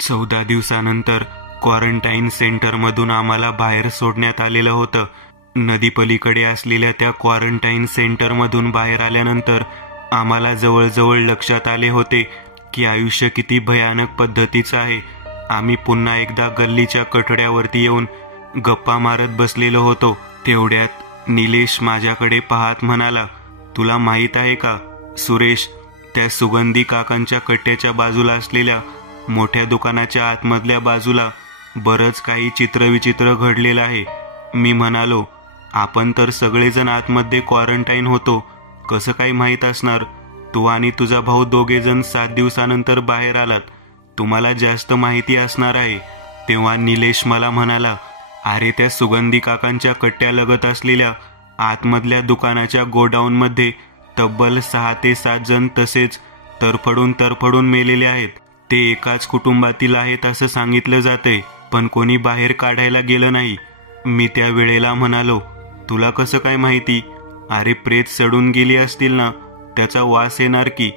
14 दिवसानंतर क्वारंटाईन सेंटरमधून आम्हाला बाहेर सोडण्यात आलेलं होतं. नदीपलीकडे असलेल्या त्या क्वारंटाईन सेंटरमधून बाहेर आल्यानंतर आम्हाला जवळजवळ लक्षात आले होते की आयुष्य किती भयानक पद्धतीचं आहे. आम्ही पुन्हा एकदा गल्लीच्या कठड्यावरती येऊन गप्पा मारत बसलेलो होतो. तेवढ्यात निलेश माझ्याकडे पाहत म्हणाला, तुला माहीत आहे का सुरेश, त्या सुगंधी काकांच्या कट्ट्याच्या बाजूला असलेल्या मोठ्या दुकानाच्या आतमधल्या बाजूला बरंच काही चित्रविचित्र घडलेलं आहे. मी म्हणालो, आपण तर सगळेजण आतमध्ये क्वारंटाईन होतो, कसं काही माहीत असणार? तू आणि तुझा भाऊ दोघेजण 7 दिवसानंतर बाहेर आलात, तुम्हाला जास्त माहिती असणार आहे. तेव्हा निलेश मला म्हणाला, अरे त्या सुगंधी काकांच्या कट्ट्यालगत असलेल्या आतमधल्या दुकानाच्या गोडाऊनमध्ये तब्बल 6 ते 7 जण तसेच तरफडून मेलेले आहेत. ते एकाच कुटुंबातील आहेत असं सांगितलं जातंय, पण कोणी बाहेर काढायला गेलं नाही. मी त्या वेळेला म्हणालो, तुला कसं काय माहिती? अरे प्रेत सडून गेली असतील ना, त्याचा वास येणार की.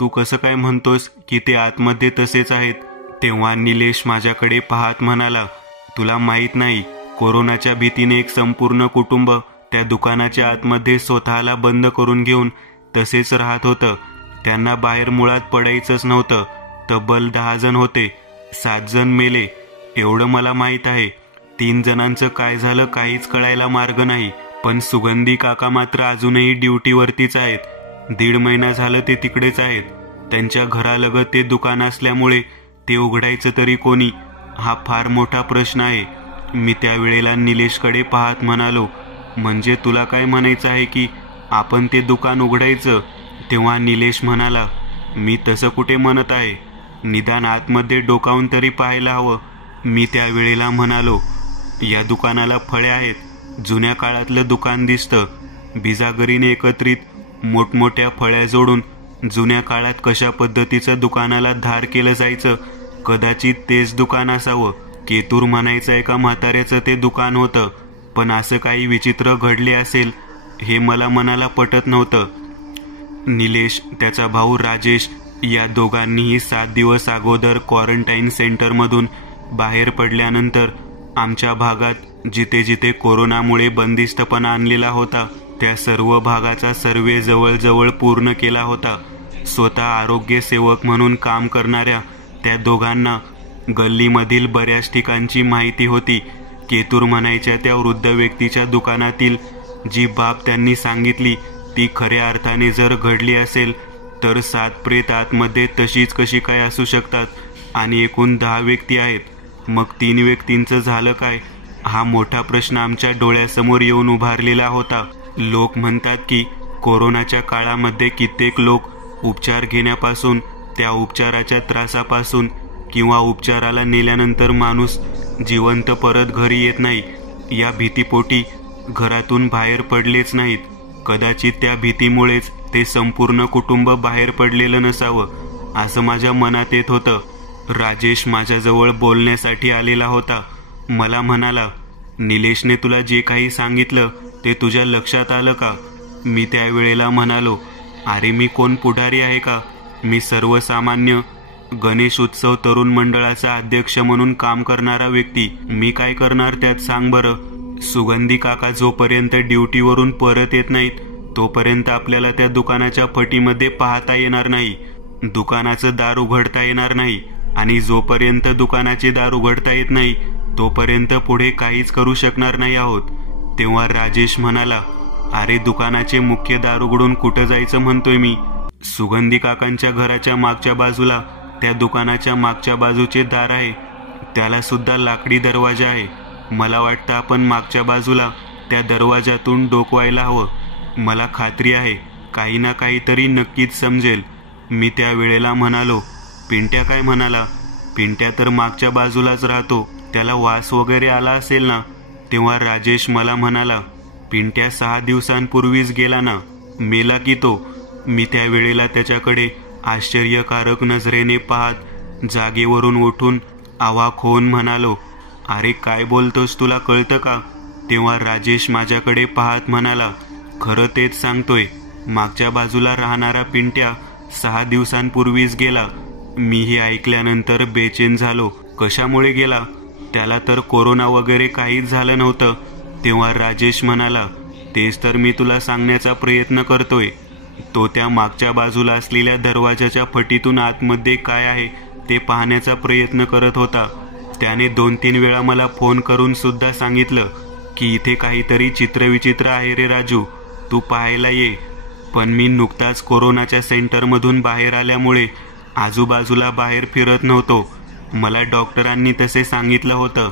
तू कसं काय म्हणतोस की ते आतमध्ये तसेच आहेत? तेव्हा निलेश माझ्याकडे पाहत म्हणाला, तुला माहीत नाही, कोरोनाच्या भीतीने एक संपूर्ण कुटुंब त्या दुकानाच्या आतमध्ये स्वतःला बंद करून घेऊन तसेच राहत होतं. त्यांना बाहेर मुळात पडायचंच नव्हतं. तब्बल 10 जण होते, 7 जण मेले एवढं मला माहीत आहे. 3 जणांचं काय झालं काहीच कळायला मार्ग नाही. पण सुगंधी काका मात्र अजूनही ड्युटीवरतीच आहेत. 1.5 महिना झालं ते तिकडेच आहेत. त्यांच्या घरालगत ते दुकान असल्यामुळे ते उघडायचं तरी कोणी, हा फार मोठा प्रश्न आहे. मी त्यावेळेला निलेशकडे पाहत म्हणालो, म्हणजे तुला काय म्हणायचं आहे की आपण ते दुकान उघडायचं? तेव्हा निलेश म्हणाला, मी तसं कुठे म्हणत आहे, निदान आतमध्ये डोकावून तरी पाहायला हवं. मी त्यावेळेला म्हणालो, या दुकानाला फळे आहेत, जुन्या काळातलं दुकान दिसतं. बिजागरीने एकत्रित मोठमोठ्या फळ्या जोडून जुन्या काळात कशा पद्धतीचं दुकानाला धार केलं जायचं, कदाचित तेच दुकान असावं. केतूर म्हणायचं एका म्हाताऱ्याचं ते दुकान होतं. पण असं काही विचित्र घडले असेल हे मला मनाला पटत नव्हतं. निलेश, त्याचा भाऊ राजेश या दोघांनीही 7 दिवस अगोदर क्वारंटाईन सेंटरमधून बाहेर पडल्यानंतर आमच्या भागात जिथे जिथे कोरोनामुळे बंदिस्तपणा आणलेला होता त्या सर्व भागाचा सर्वे जवळजवळ पूर्ण केला होता. स्वतः आरोग्य सेवक म्हणून काम करणाऱ्या त्या दोघांना गल्लीमधील बऱ्याच ठिकाणची माहिती होती. केतूर म्हणायच्या त्या वृद्ध व्यक्तीच्या दुकानातील जी बाब त्यांनी सांगितली ती खऱ्या अर्थाने जर घडली असेल तर 7 प्रेत आतमध्ये तशीच कशी काय असू शकतात? आणि एकूण 10 व्यक्ती आहेत, मग 3 व्यक्तींचं झालं काय? हा मोठा प्रश्न आमच्या डोळ्यासमोर येऊन उभारलेला होता. लोक म्हणतात की कोरोनाच्या काळामध्ये कित्येक लोक उपचार घेण्यापासून, त्या उपचाराच्या त्रासापासून किंवा उपचाराला नेल्यानंतर माणूस जिवंत परत घरी येत नाही या भीतीपोटी घरातून बाहेर पडलेच नाहीत. कदाचित त्या भीतीमुळेच ते संपूर्ण कुटुंब बाहेर पडलेलं नसावं असं माझ्या मनात येत होतं. राजेश माझ्याजवळ बोलण्यासाठी आलेला होता. मला म्हणाला, निलेशने तुला जे काही सांगितलं ते तुझ्या लक्षात आलं का? मी त्यावेळेला म्हणालो, अरे मी कोण पुढारी आहे का? मी सर्वसामान्य गणेश उत्सव तरुण मंडळाचा अध्यक्ष म्हणून काम करणारा व्यक्ती. मी काय करणार त्यात सांग बरं? सुगंधी काका जोपर्यंत ड्युटीवरून परत येत नाहीत तोपर्यंत आपल्याला त्या दुकानाच्या फटीमध्ये पाहता येणार नाही, दुकानाचं दार उघडता येणार नाही. आणि जोपर्यंत दुकानाचे दार उघडता येत नाही तोपर्यंत पुढे काहीच करू शकणार नाही आहोत. तेव्हा राजेश म्हणाला, अरे दुकानाचे मुख्य दार उघडून कुठं जायचं म्हणतोय मी? सुगंधी काकांच्या घराच्या मागच्या बाजूला त्या दुकानाच्या मागच्या बाजूचे दार आहे, त्याला सुद्धा लाकडी दरवाजा आहे. मला वाटतं आपण मागच्या बाजूला त्या दरवाजातून डोकवायला हवं. मला खात्री आहे काही ना काहीतरी नक्कीच समजेल. मी त्या वेळेला म्हणालो, पिंट्या काय म्हणाला? पिंट्या तर मागच्या बाजूलाच राहतो, त्याला वास वगैरे आला असेल ना? तेव्हा राजेश मला म्हणाला, पिंट्या 6 दिवसांपूर्वीच गेला ना, मेला की तो? मी त्या वेळेला त्याच्याकडे आश्चर्यकारक नजरेने पाहत जागेवरून उठून आवाक होऊन म्हणालो, अरे काय बोलतोस, तुला कळतं का? तेव्हा राजेश माझ्याकडे पाहत म्हणाला, खरं तेच सांगतोय, मागच्या बाजूला राहणारा पिंट्या 6 दिवसांपूर्वीच गेला. मीही ऐकल्यानंतर बेचैन झालो. कशामुळे गेला? त्याला तर कोरोना वगैरे काहीच झालं नव्हतं. तेव्हा राजेश म्हणाला, तेच तर मी तुला सांगण्याचा प्रयत्न करतोय. तो त्या मागच्या बाजूला असलेल्या दरवाजाच्या फटीतून आतमध्ये काय आहे ते पाहण्याचा प्रयत्न करत होता. त्याने 2-3 वेळा मला फोन करून सुद्धा सांगितलं की इथे काहीतरी चित्रविचित्र आहे रे राजू, तू पाहायला ये. पण मी नुकताच कोरोनाच्या सेंटरमधून बाहेर आल्यामुळे आजूबाजूला बाहेर फिरत नव्हतो. मला डॉक्टरांनी तसे सांगितलं होतं,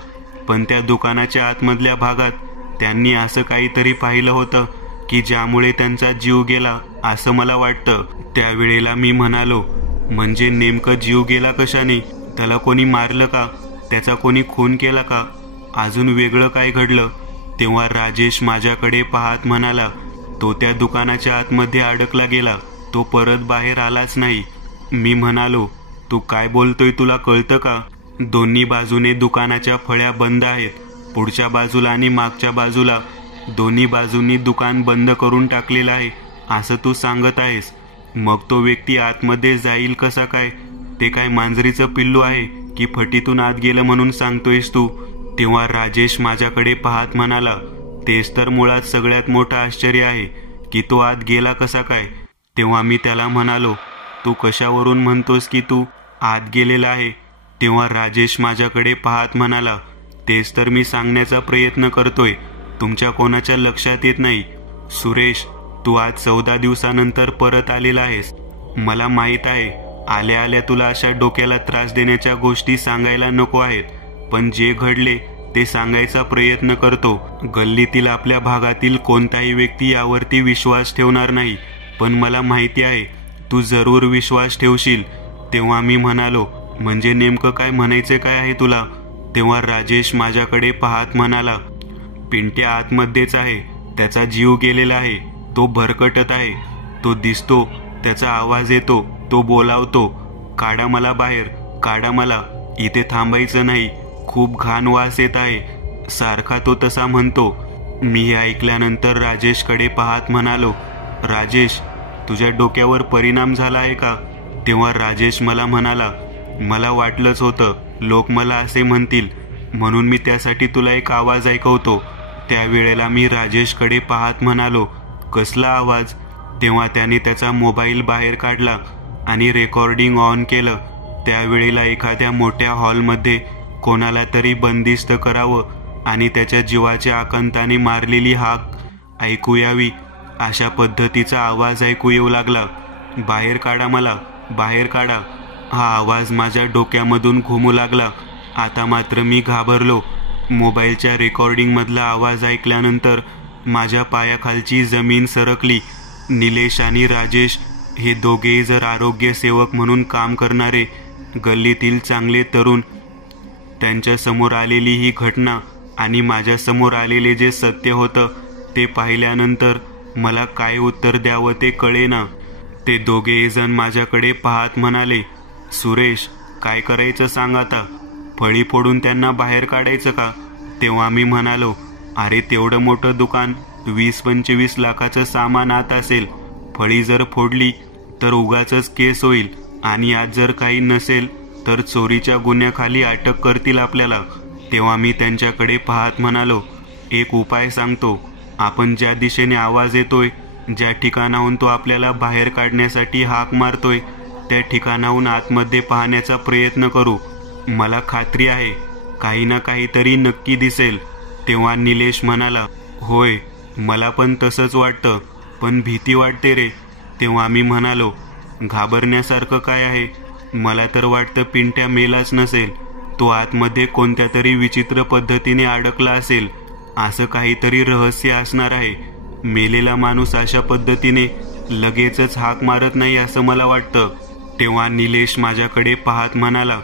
पण त्या दुकानाच्या आतमधल्या भागात त्यांनी असं काहीतरी पाहिलं होतं की ज्यामुळे त्यांचा जीव गेला असं मला वाटतं. त्यावेळेला मी म्हणालो, म्हणजे नेमकं जीव गेला कशाने? त्याला कोणी मारलं का? त्याचा कोणी खून केला का? अजून वेगळं काय घडलं? तेव्हा राजेश माझ्याकडे पाहत म्हणाला, तो त्या दुकानाच्या आतमध्ये अडकला गेला, तो परत बाहेर आलाच नाही. मी म्हणालो, तू काय बोलतोय, तुला कळतं का? दोन्ही बाजूने दुकानाच्या फळ्या बंद आहेत. पुढच्या बाजूला आणि मागच्या बाजूला दोन्ही बाजूंनी दुकान बंद करून टाकलेलं आहे असं तू सांगत आहेस. मग तो व्यक्ती आतमध्ये जाईल कसा काय? ते काय मांजरीचं पिल्लू आहे की फटीतून आत गेलं म्हणून सांगतोयस तू? तेव्हा राजेश माझ्याकडे पाहत म्हणाला, तेच तर मुळात सगळ्यात मोठं आश्चर्य आहे की तो आत गेला कसा काय? तेव्हा मी त्याला म्हणालो, तू कशावरून म्हणतोस की तू आत गेलेला आहे? तेव्हा राजेश माझ्याकडे पाहत म्हणाला, तेच तर मी सांगण्याचा प्रयत्न करतोय, तुमच्या कोणाच्या लक्षात येत नाही. सुरेश, तू आज 14 दिवसानंतर परत आलेला आहेस. मला माहीत आहे, आल्या आल्या तुला अशा डोक्याला त्रास देण्याच्या गोष्टी सांगायला नको आहेत, पण जे घडले ते सांगायचा प्रयत्न करतो. गल्लीतील आपल्या भागातील कोणताही व्यक्ती यावरती विश्वास ठेवणार नाही, पण मला माहिती आहे तू जरूर विश्वास ठेवशील. तेव्हा मी म्हणालो, म्हणजे नेमकं काय म्हणायचे काय आहे तुला? तेव्हा राजेश माझ्याकडे पाहत म्हणाला, पिंट्या आतमध्येच आहे, त्याचा जीव गेलेला आहे, तो भरकटत आहे, तो दिसतो, त्याचा आवाज येतो, तो बोलावतो, काढा मला बाहेर, काढा मला, इथे थांबायचं नाही, खूप घाण वास येत आहे, सारखा तो तसा म्हणतो. मी ऐकल्यानंतर राजेशकडे पाहत म्हणालो, राजेश, तुझ्या डोक्यावर परिणाम झाला आहे का? तेव्हा राजेश मला म्हणाला, मला वाटलंच होतं, लोक मला असे म्हणतील, म्हणून मी त्यासाठी तुला एक आवाज ऐकवतो. त्यावेळेला मी राजेशकडे पाहत म्हणालो, कसला आवाज? तेव्हा त्याने त्याचा मोबाईल बाहेर काढला आणि रेकॉर्डिंग ऑन केलं. त्यावेळेला एखाद्या मोठ्या हॉलमध्ये कोणाला तरी बंदिस्त करावं आणि त्याच्या जीवाच्या आकांताने मारलेली हाक ऐकू यावी अशा पद्धतीचा आवाज ऐकू येऊ लागला. बाहेर काढा मला, बाहेर काढा, हा आवाज माझ्या डोक्यामधून घुमू लागला. आता मात्र मी घाबरलो. मोबाईलच्या रेकॉर्डिंगमधला आवाज ऐकल्यानंतर माझ्या पायाखालची जमीन सरकली. निलेश आणि राजेश हे दोघेही जर आरोग्य सेवक म्हणून काम करणारे गल्लीतील चांगले तरुण, त्यांच्या समोर आलेली ही घटना आणि माझ्या समोर आलेले जे सत्य होतं ते पाहिल्यानंतर मला काय उत्तर द्यावं ते कळेना. ते दोघेही जण माझ्याकडे पाहत म्हणाले, सुरेश, काय करायचं सांग आता? फळी फोडून त्यांना बाहेर काढायचं का? तेव्हा मी म्हणालो, अरे तेवढं मोठं दुकान, 20-25 लाखाचं सामान आत असेल, फळी जर फोडली तर उगाचच केस होईल आणि आज जर काही नसेल तर चोरीच्या गुन्ह्याखाली अटक करतील आपल्याला. तेव्हा मी त्यांच्याकडे पाहत म्हणालो, एक उपाय सांगतो, आपण ज्या दिशेने आवाज येतोय, ज्या ठिकाणाहून तो आपल्याला बाहेर काढण्यासाठी हाक मारतोय, त्या ठिकाणाहून आतमध्ये पाहण्याचा प्रयत्न करू. मला खात्री आहे काही ना काहीतरी नक्की दिसेल. तेव्हा निलेश म्हणाला, होय, मला पण तसंच वाटतं, पण भीती वाटते रे. तेव्हा मी म्हणालो, घाबरण्यासारखं काय आहे? मला तर वाटतं पिंट्या मेलाच नसेल, तो आतमध्ये कोणत्या तरी विचित्र पद्धतीने अडकला असेल, असं काहीतरी रहस्य असणार आहे. मेलेला माणूस अशा पद्धतीने लगेचच हाक मारत नाही असं मला वाटतं. तेव्हा निलेश माझ्याकडे पाहत म्हणाला,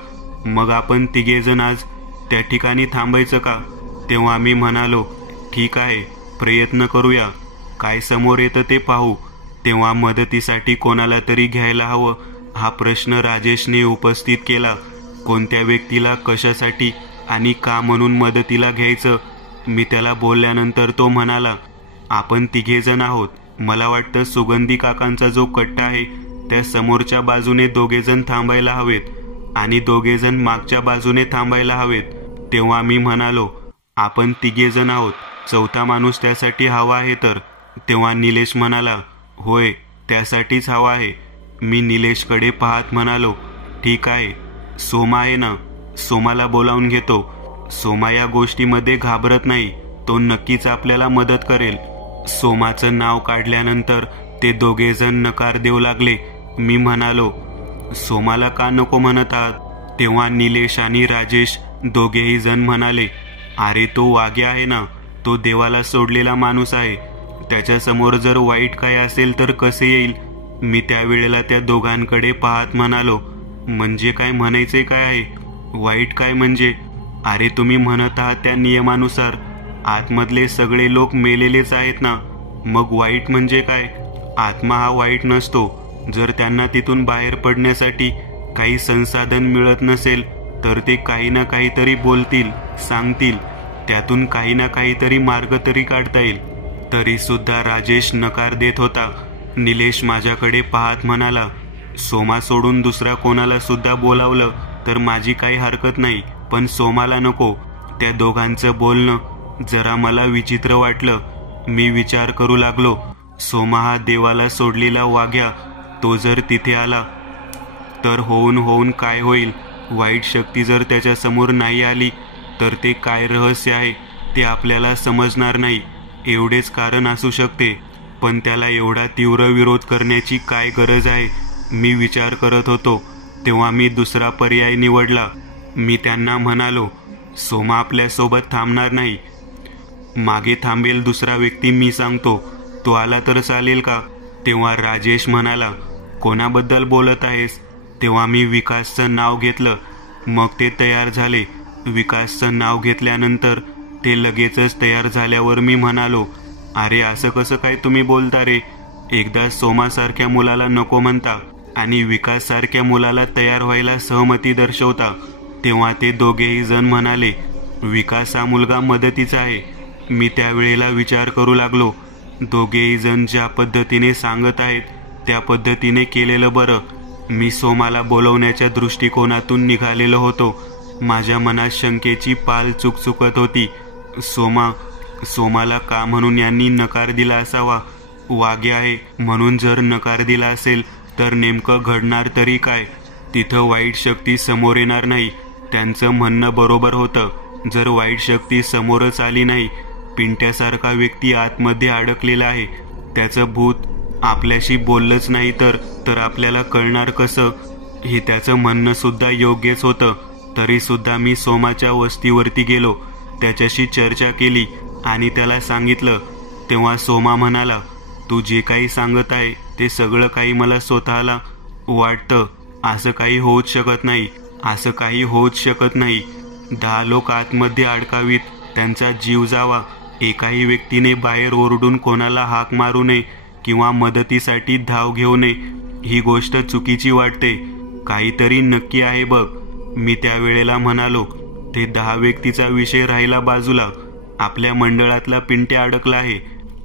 मग आपण तिघेजण आज त्या ठिकाणी थांबायचं का? तेव्हा मी म्हणालो, ठीक आहे, प्रयत्न करूया, काय समोर येतं ते पाहू. तेव्हा मदतीसाठी कोणाला तरी घ्यायला हवं हा प्रश्न राजेशने उपस्थित केला. कोणत्या व्यक्तीला, कशासाठी आणि का म्हणून मदतीला घ्यायचं? मी त्याला बोलल्यानंतर तो म्हणाला, आपण तिघेजण आहोत. मला वाटतं सुगंधी काकांचा जो कट्टा आहे त्या समोरच्या बाजूने दोघेजण थांबायला हवेत आणि दोघेजण मागच्या बाजूने थांबायला हवेत. तेव्हा मी म्हणालो, आपण तिघेजण आहोत, चौथा माणूस त्यासाठी हवा आहे तर. तेव्हा निलेश म्हणाला, होय, त्यासाठीच हवा आहे. मी निलेशकडे पाहत म्हणालो, ठीक आहे, सोमा आहे ना, सोमाला बोलावून घेतो. सोमा या गोष्टीमध्ये घाबरत नाही, तो नक्कीच आपल्याला मदत करेल. सोमाचं नाव काढल्यानंतर ते दोघेजण नकार देऊ लागले. मी म्हणालो, सोमाला का नको म्हणत आहात? तेव्हा निलेश आणि राजेश दोघेही जण म्हणाले, अरे तो वाघ्या आहे ना, तो देवाला सोडलेला माणूस आहे, त्याच्यासमोर जर वाईट काय असेल तर कसे येईल? मी त्यावेळेला त्या दोघांकडे पाहत म्हणालो, म्हणजे काय म्हणायचे काय आहे? वाईट काय म्हणजे? अरे तुम्ही म्हणत आहात त्या नियमानुसार आतमधले सगळे लोक मेलेलेच आहेत ना, मग वाईट म्हणजे काय? आत्मा हा वाईट नसतो. जर त्यांना तिथून बाहेर पडण्यासाठी काही संसाधन मिळत नसेल तर ते काही ना काहीतरी बोलतील, सांगतील, त्यातून काही ना काहीतरी मार्ग तरी काढता येईल. तरी सुद्धा राजेश नकार देत होता. निलेश माझ्याकडे पाहत म्हणाला, सोमा सोडून दुसरा कोणाला सुद्धा बोलावलं तर माझी काही हरकत नाही, पण सोमाला नको. त्या दोघांचं बोलणं जरा मला विचित्र वाटलं. मी विचार करू लागलो, सोमा हा देवाला सोडलेला वाघ्या, तो जर तिथे आला तर होऊन काय होईल? वाईट शक्ती जर त्याच्या समोर नाही आली तर ते काय रहस्य आहे ते आपल्याला समजणार नाही. एवढेच कारण असू शकते, पण त्याला एवढा तीव्र विरोध करण्याची काय गरज आहे? मी विचार करत होतो तेव्हा मी दुसरा पर्याय निवडला. मी त्यांना म्हणालो, सोमा आपल्यासोबत थांबणार नाही, मागे थांबेल दुसरा व्यक्ती मी सांगतो, तो आला तर चालेल का? तेव्हा राजेश म्हणाला, कोणाबद्दल बोलत आहेस? तेव्हा मी विकासचं नाव घेतलं. मग ते तयार झाले. विकासचं नाव घेतल्यानंतर ते लगेचच तयार झाल्यावर मी म्हणालो, अरे असं कसं काय तुम्ही बोलता रे? एकदा सोमासारख्या मुलाला नको म्हणता आणि विकाससारख्या मुलाला तयार व्हायला सहमती दर्शवता. तेव्हा ते दोघेही जण म्हणाले, विकास हा मुलगा मदतीचा आहे. मी त्यावेळेला विचार करू लागलो, दोघेही जण ज्या पद्धतीने सांगत आहेत त्या पद्धतीने केलेलं बरं. मी सोमाला बोलवण्याच्या दृष्टिकोनातून निघालेलो होतो. माझ्या मनात शंकेची पाल चुकचुकत होती. सोमाला का म्हणून यांनी नकार दिला असावा? वाघ्या आहे म्हणून जर नकार दिला असेल तर नेमकं घडणार तरी काय? तिथं वाईट शक्ती समोर येणार नाही. त्यांचं म्हणणं बरोबर होतं. जर वाईट शक्ती समोरच आली नाही, पिंट्यासारखा व्यक्ती आतमध्ये अडकलेला आहे, त्याचं भूत आपल्याशी बोललंच नाही तर आपल्याला कळणार कसं? हे त्याचं म्हणणं सुद्धा योग्यच होतं. तरी सुद्धा मी सोमाच्या वस्तीवरती गेलो, त्याच्याशी चर्चा केली आणि त्याला सांगितलं. तेव्हा सोमा म्हणाला, तू जे काही सांगत आहे ते सगळं काही मला स्वतःला वाटतं. असं काही होऊच शकत नाही, असं काही होऊच शकत नाही. 10 लोक आतमध्ये अडकावीत, त्यांचा जीव जावा, एकाही व्यक्तीने बाहेर ओरडून कोणाला हाक मारू नये किंवा मदतीसाठी धाव घेऊ नये, ही गोष्ट चुकीची वाटते. काहीतरी नक्की आहे बघ. मी त्यावेळेला म्हणालो, ते 10 व्यक्तीचा विषय राहिला बाजूला, आपल्या मंडळातला पिंट्या अडकला आहे,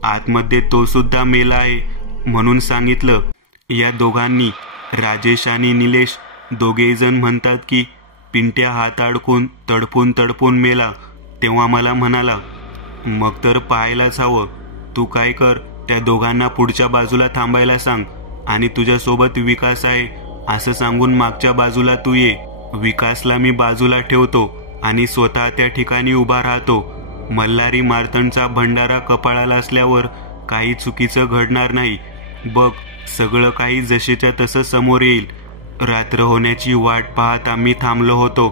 आतमध्ये तो सुद्धा मेला आहे म्हणून सांगितलं. या दोघांनी, राजेश आणि निलेश, दोघेही जण म्हणतात की पिंट्या हात अडकून तडपून मेला. तेव्हा मला म्हणाला, मग तर पाहायलाच हवं. तू काय कर, त्या दोघांना पुढच्या बाजूला थांबायला सांग आणि तुझ्यासोबत विकास आहे असं सांगून मागच्या बाजूला तू ये. विकासला मी बाजूला ठेवतो आणि स्वतः त्या ठिकाणी उभा राहतो. मल्हारी मार्तंडचा भंडारा कपाळाला असल्यावर काही चुकीचं घडणार नाही. बघ, सगळं काही जसेच्या तसं समोर येईल. रात्र होण्याची वाट पाहत आम्ही थांबलो होतो.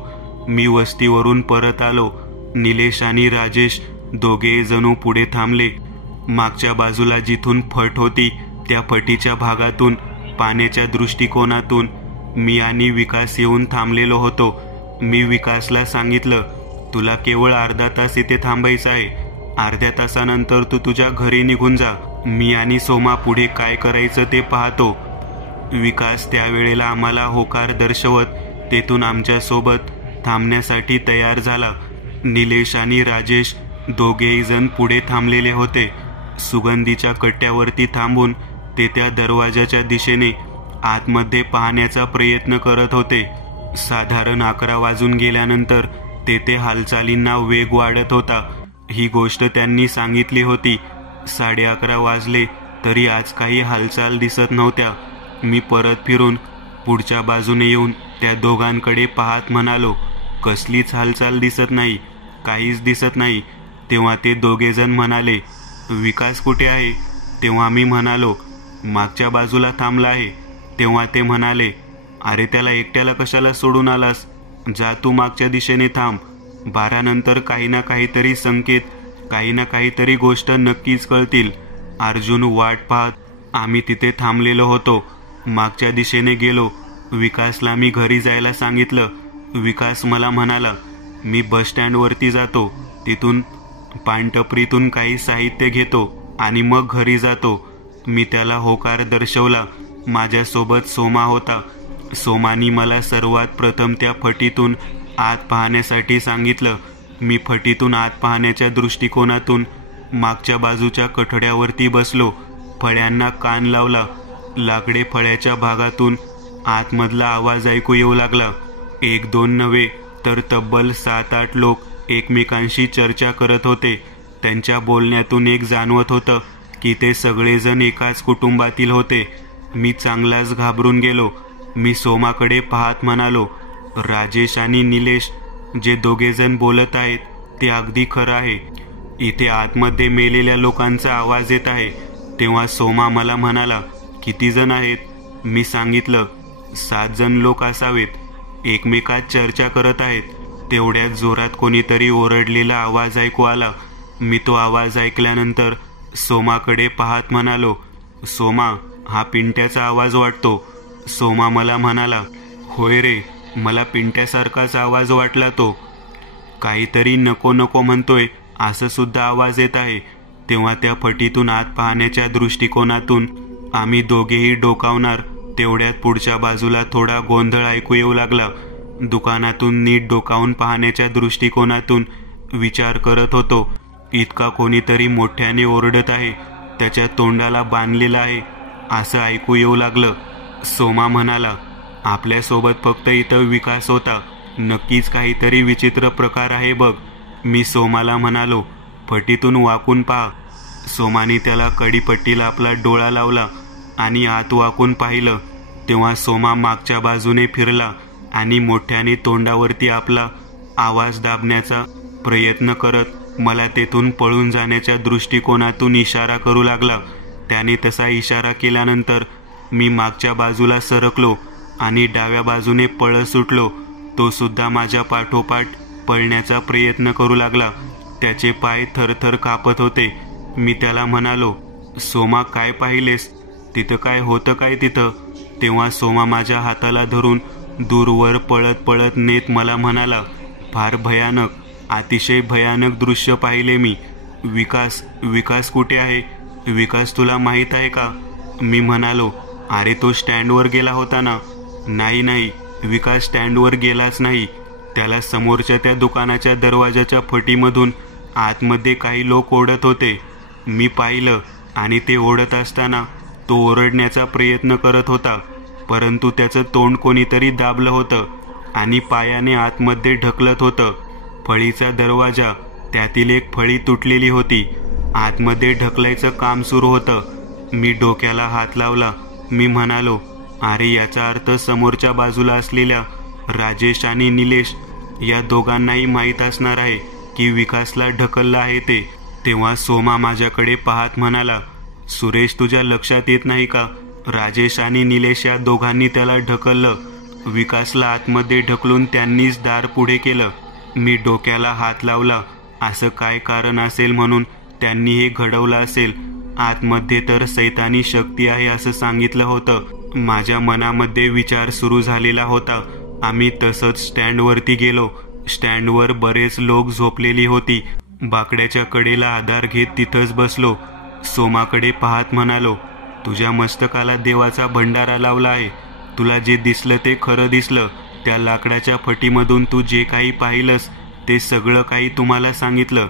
मी वस्तीवरून परत आलो. निलेश आणि राजेश दोघे जणू पुढे थांबले. मागच्या बाजूला जिथून फट होती त्या फटीच्या भागातून, पाण्याच्या दृष्टिकोनातून मी आणि विकास येऊन थांबलेलो होतो. मी विकासला सांगितलं, तुला केवळ अर्धा तास इथे थांबायचं आहे. अर्ध्या तासानंतर तू तुझ्या घरी निघून जा. मी आणि सोमा पुढे काय करायचं ते पाहतो. विकास त्यावेळेला आम्हाला होकार दर्शवत तेथून आमच्यासोबत थांबण्यासाठी तयार झाला. निलेश आणि राजेश दोघेही जण पुढे थांबलेले होते. सुगंधीच्या कट्ट्यावरती थांबून ते त्या दरवाजाच्या दिशेने आतमध्ये पाहण्याचा प्रयत्न करत होते. साधारण 11 वाजून गेल्यानंतर तेथे हालचालींना वेग वाढत होता. ही गोष्ट त्यांनी सांगितली होती. 11:30 वाजले तरी आज काही हालचाल दिसत नव्हत्या. मी परत फिरून पुढच्या बाजूने येऊन त्या दोघांकडे पाहत म्हणालो, कसलीच हालचाल दिसत नाही, काहीच दिसत नाही. तेव्हा ते दोघेजण म्हणाले, विकास कुठे आहे? तेव्हा मी म्हणालो, मागच्या बाजूला थांबला आहे. तेव्हा ते म्हणाले, अरे त्याला एकट्याला कशाला सोडून आलास? जा तू मागच्या दिशेने थांब. 12 नंतर काही ना काहीतरी संकेत, काही ना काहीतरी गोष्ट नक्कीच कळतील. अर्जुन वाट पाहत आम्ही तिथे थांबलेलो होतो. मागच्या दिशेने गेलो. विकासला मी घरी जायला सांगितलं. विकास मला म्हणाला, मी बस स्टँडवरती जातो, तिथून पानटपरीतून काही साहित्य घेतो आणि मग घरी जातो. मी त्याला होकार दर्शवला. माझ्यासोबत सोमा होता. सोमानी मला सर्वात प्रथम त्या फटीतून आत पाहण्यासाठी सांगितलं. मी फटीतून आत पाहण्याच्या दृष्टिकोनातून मागच्या बाजूच्या कठड्यावरती बसलो. फळ्यांना कान लावला. लाकडे फळ्याच्या भागातून आतमधला आवाज ऐकू येऊ लागला. 1-2 नव्हे तर तब्बल 7-8 लोक एकमेकांशी चर्चा करत होते. त्यांच्या बोलण्यातून एक जाणवत होतं की ते सगळेजण एकाच कुटुंबातील होते. मी चांगलाच घाबरून गेलो. मी सोमाकडे पाहत म्हणालो, राजेश आणि निलेश जे दोघेजण बोलत आहेत ते अगदी खरं आहे. इथे आतमध्ये मेलेल्या लोकांचा आवाज येत आहे. तेव्हा सोमा मला म्हणाला, किती जण आहेत? मी सांगितलं, 7 जण लोक असावेत. एकमेकात चर्चा करत आहेत. तेवढ्यात जोरात कोणीतरी ओरडलेला आवाज ऐकू आला. मी तो आवाज ऐकल्यानंतर सोमाकडे पाहत म्हणालो, सोमा, हा पिंट्याचा आवाज वाटतो. सोमा मला म्हणाला, होय रे, मला पिंट्यासारखाच आवाज वाटला. तो काहीतरी नको नको म्हणतोय असं सुद्धा आवाज येत आहे. तेव्हा त्या फटीतून आत पाहण्याच्या दृष्टिकोनातून आम्ही दोघेही डोकावणार. तेवढ्यात पुढच्या बाजूला थोडा गोंधळ ऐकू येऊ लागला. दुकानातून नीट डोकावून पाहण्याच्या दृष्टिकोनातून विचार करत होतो. इतका कोणीतरी मोठ्याने ओरडत आहे, त्याच्या तोंडाला बांधलेलं आहे असं ऐकू येऊ लागलं. सोमा म्हणाला, आपल्यासोबत फक्त इथं विकास होता. नक्कीच काहीतरी विचित्र प्रकार आहे बघ. मी सोमाला म्हणालो, फटीतून वाकून पहा. सोमाने त्याला कडीपट्टीला आपला डोळा लावला आणि आत वाकून पाहिलं. तेव्हा सोमा मागच्या बाजूने फिरला आणि मोठ्याने तोंडावरती आपला आवाज दाबण्याचा प्रयत्न करत मला तेथून पळून जाण्याच्या दृष्टिकोनातून इशारा करू लागला. त्याने तसा इशारा केल्यानंतर मी मागच्या बाजूला सरकलो आणि डाव्या बाजूने पळत सुटलो. तो सुद्धा माझ्या पाठोपाठ पळण्याचा प्रयत्न करू लागला. त्याचे पाय थरथर कापत होते. मी त्याला म्हणालो, सोमा, काय पाहिलेस? तिथं काय होतं काय तिथं? तेव्हा सोमा माझ्या हाताला धरून दूरवर पळत पळत नेत मला म्हणाला, फार भयानक, अतिशय भयानक दृश्य पाहिले मी. विकास कुठे आहे? विकास तुला माहीत आहे का? मी म्हणालो, अरे तो स्टँडवर गेला होता ना. नाही, विकास स्टँडवर गेलाच नाही. त्याला समोरच्या त्या दुकानाच्या दरवाजाच्या फटीमधून आतमध्ये काही लोक ओढत होते. मी पाहिलं आणि ते ओढत असताना तो ओरडण्याचा प्रयत्न करत होता, परंतु त्याचं तोंड कोणीतरी दाबलं होतं आणि पायाने आतमध्ये ढकलत होतं. फळीचा दरवाजा, त्यातील एक फळी तुटलेली होती. आतमध्ये ढकलायचं काम सुरू होतं. मी डोक्याला हात लावला. मी म्हणालो, अरे याचा अर्थ समोरच्या बाजूला असलेल्या राजेश आणि निलेश या दोघांनाही माहीत असणार आहे की विकासला ढकललं आहे ते. तेव्हा सोमा माझ्याकडे पाहत म्हणाला, सुरेश, तुझ्या लक्षात येत नाही का? राजेश आणि निलेश या दोघांनी त्याला ढकललं. विकासला आतमध्ये ढकलून त्यांनीच दार पुढे केलं. मी डोक्याला हात लावला. असं काय कारण असेल म्हणून त्यांनी हे घडवलं असेल? आतमध्ये तर सैतानी शक्ती आहे असं सांगितलं होतं. माझ्या मनामध्ये विचार सुरू झालेला होता. आम्ही तसंच स्टँडवरती गेलो. स्टँडवर बरेच लोक झोपलेली होती. बाकड्याच्या कडेला आधार घेत तिथंच बसलो. सोमाकडे पाहत म्हणालो, तुझ्या मस्तकाला देवाचा भंडारा लावला आहे. तुला जे दिसलं ते खरं दिसलं. त्या लाकडाच्या फटीमधून तू जे काही पाहिलंस ते सगळं काही तुम्हाला सांगितलं.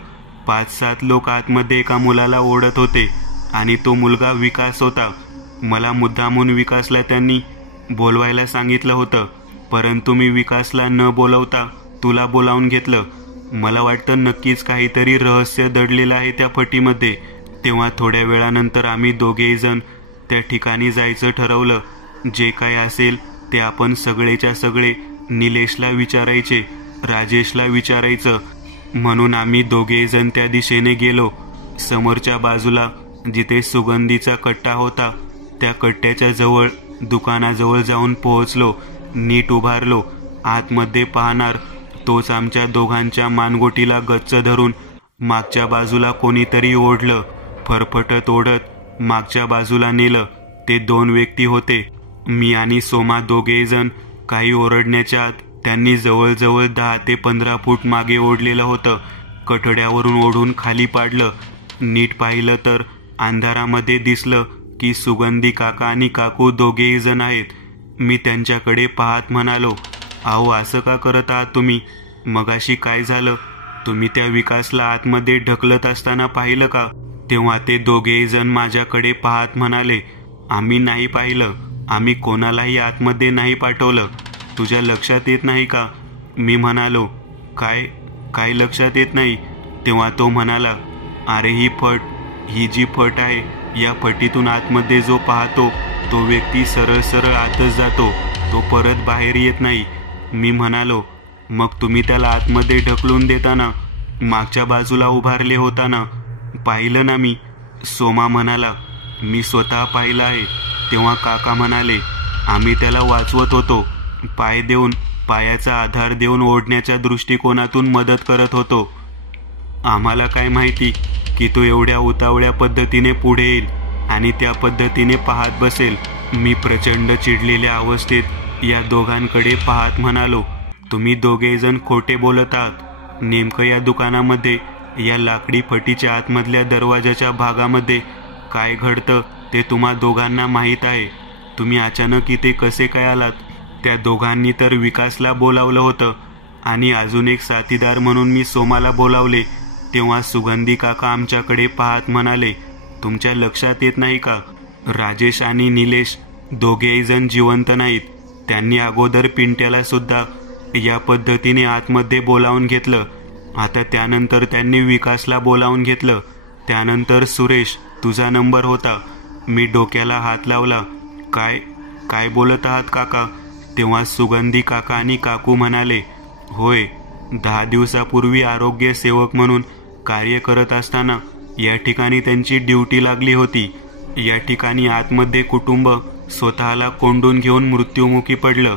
5-7 लोक आतमध्ये एका मुलाला ओढत होते आणि तो मुलगा विकास होता. मला मुद्दामून विकासला त्यांनी बोलवायला सांगितलं होतं, परंतु मी विकासला न बोलवता तुला बोलावून घेतलं. मला वाटतं नक्कीच काहीतरी रहस्य दडलेलं आहे त्या फटीमध्ये. तेव्हा थोड्या वेळानंतर आम्ही दोघेही जण त्या ठिकाणी जायचं ठरवलं. जे काय असेल ते आपण सगळेच्या सगळे निलेशला विचारायचे, राजेशला विचारायचं. म्हणून आम्ही दोघेही जण त्या दिशेने गेलो. समोरच्या बाजूला जिथे सुगंधीचा कट्टा होता त्या कट्ट्याच्या जवळ दुकानाजवळ जाऊन पोहोचलो. नीट उभारलो. आतमध्ये पाहणार तोच आमच्या दोघांच्या मानगोटीला गच्च धरून मागच्या बाजूला कोणीतरी ओढलं. फरफटत ओढत मागच्या बाजूला नेलं. ते 2 व्यक्ती होते, मी आणि सोमा दोघेही जण. काही ओरडण्याच्या आत त्यांनी जवळजवळ 10 ते 15 फूट मागे ओढलेलं होतं. कठड्यावरून ओढून खाली पाडलं. नीट पाहिलं तर अंधारामध्ये दिसलं की सुगंधी काका आणि काकू दोघेही जण आहेत. मी त्यांच्याकडे पाहत म्हणालो, अहो असं का करत आहात तुम्ही? मगाशी काय झालं? तुम्ही त्या विकासला आतमध्ये ढकलत असताना पाहिलं का? तेव्हा ते दोघेही जण माझ्याकडे पाहत म्हणाले, आम्ही नाही पाहिलं, आम्ही कोणालाही आतमध्ये नाही पाठवलं. तुझ्या लक्षात येत नाही का? मी म्हणालो, काय लक्षात येत नाही? तेव्हा तो म्हणाला, अरे ही जी फट आहे, या फटीतून आतमध्ये जो पाहतो तो व्यक्ती सरळ सरळ आतच जातो, तो परत बाहेर येत नाही. मी म्हणालो, मग तुम्ही त्याला आतमध्ये ढकलून देताना मागच्या बाजूला उभारले होता ना? पाहिलं ना मी. सोमा म्हणाला, मी स्वतः पाहिलं आहे. तेव्हा काका म्हणाले, आम्ही त्याला वाचवत होतो. पाय देऊन, पायाचा आधार देऊन ओढण्याच्या दृष्टिकोनातून मदत करत होतो. आम्हाला काय माहिती की तो एवढ्या उतावळ्या पद्धतीने पुढे येईल आणि त्या पद्धतीने पाहत बसेल. मी प्रचंड चिडलेल्या अवस्थेत या दोघांकडे पाहत म्हणालो, तुम्ही दोघे जण खोटे बोलत आहात. नेमकं या दुकानामध्ये, या लाकडी फटीच्या आतमधल्या दरवाजाच्या भागामध्ये काय घडतं ते तुम्हा दोघांना माहीत आहे. तुम्ही अचानक इथे कसे काय आलात? त्या दोघांनी तर विकासला बोलावलं होतं आणि अजून एक साथीदार म्हणून मी सोमाला बोलावले. तेव्हा सुगंधी काका आमच्याकडे पाहत म्हणाले, तुमच्या लक्षात येत नाही का? राजेश आणि निलेश दोघेही जण जिवंत नाहीत. त्यांनी अगोदर पिंट्याला सुद्धा या पद्धतीने आतमध्ये बोलावून घेतलं. आता त्यानंतर त्यांनी विकासला बोलावून घेतलं. त्यानंतर सुरेश, तुझा नंबर होता. मी डोक्याला हात लावला. काय बोलत आहात काका? तेव्हा सुगंधी काका आणि काकू म्हणाले, होय, 10 दिवसापूर्वी आरोग्य सेवक म्हणून कार्य करत असताना या ठिकाणी त्यांची ड्युटी लागली होती. या ठिकाणी आतमध्ये कुटुंब स्वतःला कोंडून घेऊन मृत्युमुखी पडलं.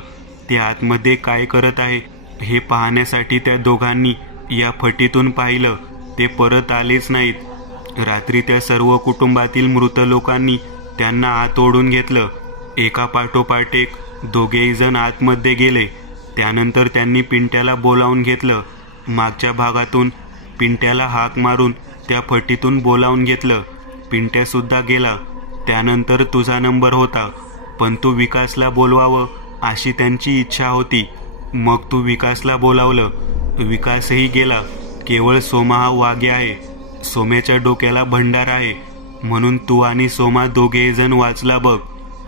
ते आतमध्ये काय करत आहे हे पाहण्यासाठी त्या दोघांनी या फटीतून पाहिलं. ते परत आलेच नाहीत. रात्री त्या सर्व कुटुंबातील मृत लोकांनी त्यांना आत ओढून घेतलं. एका पाठोपाठ एक दोघेही जण आतमध्ये गेले. त्यानंतर त्यांनी पिंट्याला बोलावून घेतलं. मागच्या भागातून पिंट्याला हाक मारून त्या फटीतून बोलावून घेतलं. पिंट्या सुद्धा गेला. त्यानंतर तुझा नंबर होता, पण तू विकासला बोलवावं अशी त्यांची इच्छा होती. मग तू विकासला बोलावलं. विकासही गेला. केवळ सोमा हा वाघे आहे. सोम्याच्या डोक्याला भंडार आहे. म्हणून तू आणि सोमा दोघेही जण वाचला बघ.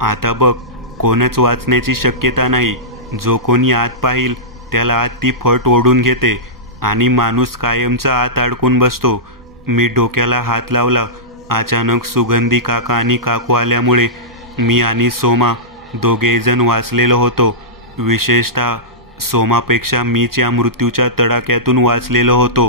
आता बघ, कोणच वाचण्याची शक्यता नाही. जो कोणी आत पाहिल त्याला आत ती फट ओढून घेते आणि माणूस कायमचा आत अडकून बसतो. मी डोक्याला हात लावला. अचानक सुगंधी काका आणि काकू आल्यामुळे मी आणि सोमा दोघेही जण वाचलेलो होतो. विशेषतः सोमापेक्षा मीच या मृत्यूच्या तडाख्यातून वाचलेलो होतो.